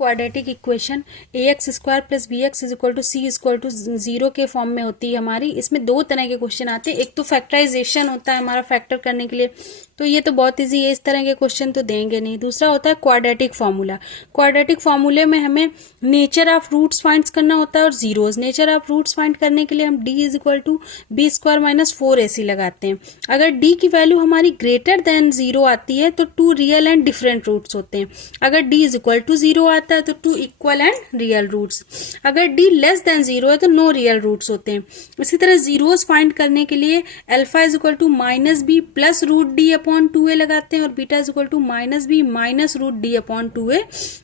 Quadratic equation ax² plus bx is equal to c equal to 0 के form में होती है हमारी। इसमें दो तरह के क्वेश्चन आते हैं, एक तो फैक्टराइजेशन होता है हमारा फैक्टर करने के लिए, तो ये तो बहुत इजी है, इस तरह के क्वेश्चन तो देंगे नहीं। दूसरा होता है क्वाड्रेटिक फार्मूला। क्वाड्रेटिक फार्मूले में हमें नेचर ऑफ रूट्स फाइंड करना होता है और zeros. Nature of roots find करने के लिए हम d is equal to b² minus 4ac लगाते हैं। अगर d की वैल्यू हमारी ग्रेटर देन 0 आती है तो 2 रियल एंड डिफरेंट रूट्स होते हैं। अगर d इज इक्वल टू 0 आता है तो 2 इक्वल एंड रियल रूट्स। अगर d लेस देन 0 है तो नो रियल रूट्स होते हैं। इसी तरह जीरोस फाइंड करने के लिए alpha is equal to minus B plus root D upon 2a लगाते हैं और beta is equal to minus B minus root D upon 2a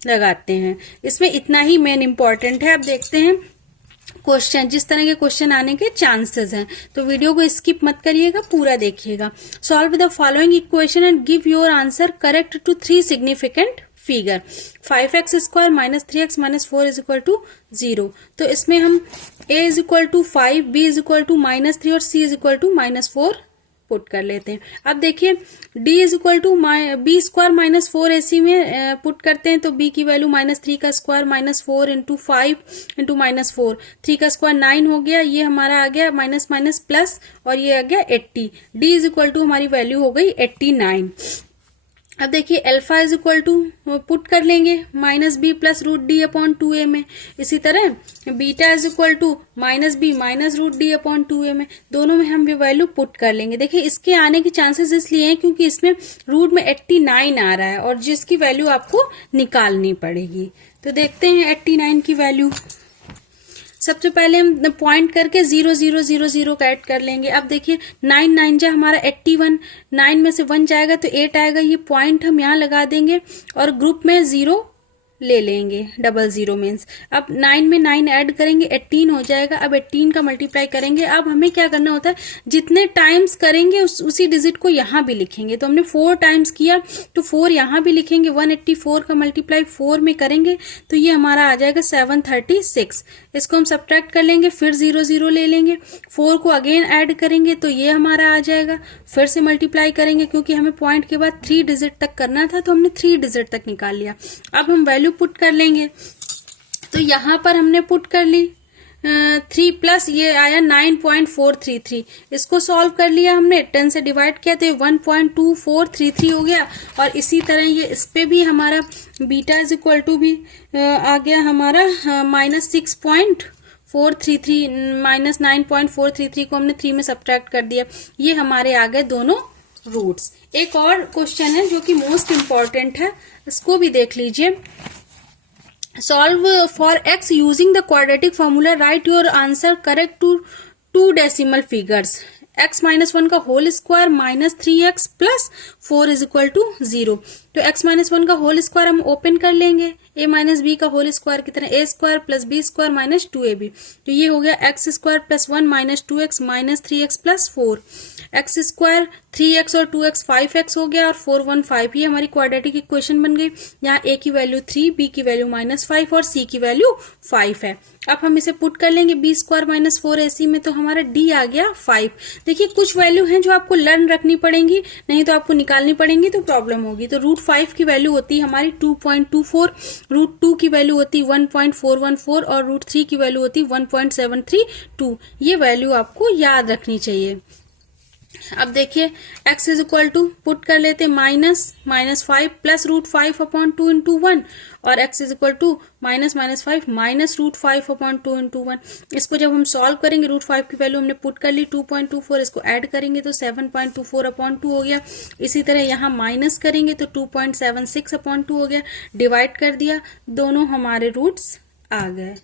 लगाते हैं। इसमें इतना ही मेन इंपॉर्टेंट है। अब देखते हैं क्वेश्चन, जिस तरह के क्वेश्चन आने के चांसेस हैं, तो वीडियो को स्किप मत करिएगा, पूरा देखिएगा। Solve the following equation and give your answer correct to 3 significant figure. 5x² minus 3x minus 4 is equal to 0। तो इसमें हम a is equal to 5, b is equal to minus 3 और c is equal to minus 4 put कर लेते हैं। अब देखिए d is equal to b² minus 4ac में पुट करते हैं तो b की वैल्यू माइनस 3 का square minus 4 into 5 into minus 4, 3 का स्क्वायर 9 हो गया, ये हमारा आ गया माइनस माइनस प्लस और ये आ गया 80। d इज इक्वल टू हमारी वैल्यू हो गई 89। अब देखिए alpha is equal to put कर लेंगे minus B plus root D upon 2a में। इसी तरह beta is equal to minus B minus root D upon 2a में। दोनों में हम ये वैल्यू पुट कर लेंगे। देखिए इसके आने की चांसेस इसलिए हैं क्योंकि इसमें रूट में 89 आ रहा है और जिसकी वैल्यू आपको निकालनी पड़ेगी। तो देखते हैं 89 की वैल्यू। सबसे पहले हम पॉइंट करके 0 0 0 0 का ऐड कर लेंगे। अब देखिए 9 9 जा हमारा 81, 9 में से 1 जाएगा तो 8 आएगा, ये पॉइंट हम यहाँ लगा देंगे और ग्रुप में 0 ले लेंगे, 00 मीन्स। अब 9 में 9 ऐड करेंगे 18 हो जाएगा। अब 18 का मल्टीप्लाई करेंगे। अब हमें क्या करना होता है, जितने टाइम्स करेंगे उसी डिजिट को यहाँ भी लिखेंगे। तो हमने 4 टाइम्स किया तो 4 यहाँ भी लिखेंगे। 184 का मल्टीप्लाई 4 में करेंगे तो ये हमारा आ जाएगा 736। इसको हम सब्ट्रैक्ट कर लेंगे, फिर 0 0 ले लेंगे, 4 को अगेन ऐड करेंगे तो ये हमारा आ जाएगा। फिर से मल्टीप्लाई करेंगे क्योंकि हमें पॉइंट के बाद 3 डिजिट तक करना था तो हमने 3 डिजिट तक निकाल लिया। अब हम वैल्यू पुट कर लेंगे तो यहाँ पर हमने पुट कर ली 3 प्लस ये आया 9.433। इसको सॉल्व कर लिया हमने, 10 से डिवाइड किया तो ये 1.2433 हो गया। और इसी तरह ये इस पे भी हमारा बीटा इज इक्वल टू भी आ गया हमारा माइनस 6.433 माइनस 9.433 को हमने 3 में सब्ट्रैक्ट कर दिया। ये हमारे आ गए दोनों रूट्स। एक और क्वेश्चन है जो कि मोस्ट इम्पॉर्टेंट है, इसको भी देख लीजिए। Solve for x using the quadratic formula. Write your answer correct to 2 decimal figures. x minus 1 का whole square minus 3x plus 4 is equal to 0। तो x माइनस 1 का होल स्क्वायर हम ओपन कर लेंगे, a माइनस बी का whole square कितना, a square plus B square minus 2ab। तो ये हो गया x square plus 1 minus 2x minus 3x plus 4। x square 3x और 2x 5x हो गया और 4 1 5। ये हमारी क्वाड्रेटिक इक्वेशन बन गई। यहाँ a की वैल्यू 3, b की वैल्यू माइनस 5 और c की वैल्यू 5 है। अब हम इसे पुट कर लेंगे b स्क्वायर माइनस 4ac में तो हमारा d आ गया 5। देखिए कुछ वैल्यू हैं जो आपको लर्न रखनी पड़ेंगी, नहीं तो आपको निकालनी पड़ेंगी तो प्रॉब्लम होगी। तो रूट 5 की वैल्यू होती है हमारी 2.24, रूट 2 की वैल्यू होती 1.414 और रूट 3 की वैल्यू होती 1.732। ये वैल्यू आपको याद रखनी चाहिए। अब देखिए x is equal to put कर लेते minus 5 plus root 5 upon 2 into 1 और x is equal to minus 5 minus root 5 upon 2 into 1। इसको जब हम सॉल्व करेंगे रूट 5 की वैल्यू हमने पुट कर ली 2.24, इसको ऐड करेंगे तो 7.24 अपॉन 2 हो गया। इसी तरह यहाँ माइनस करेंगे तो 2.76 अपॉन 2 हो गया। डिवाइड कर दिया, दोनों हमारे रूट्स आ गए।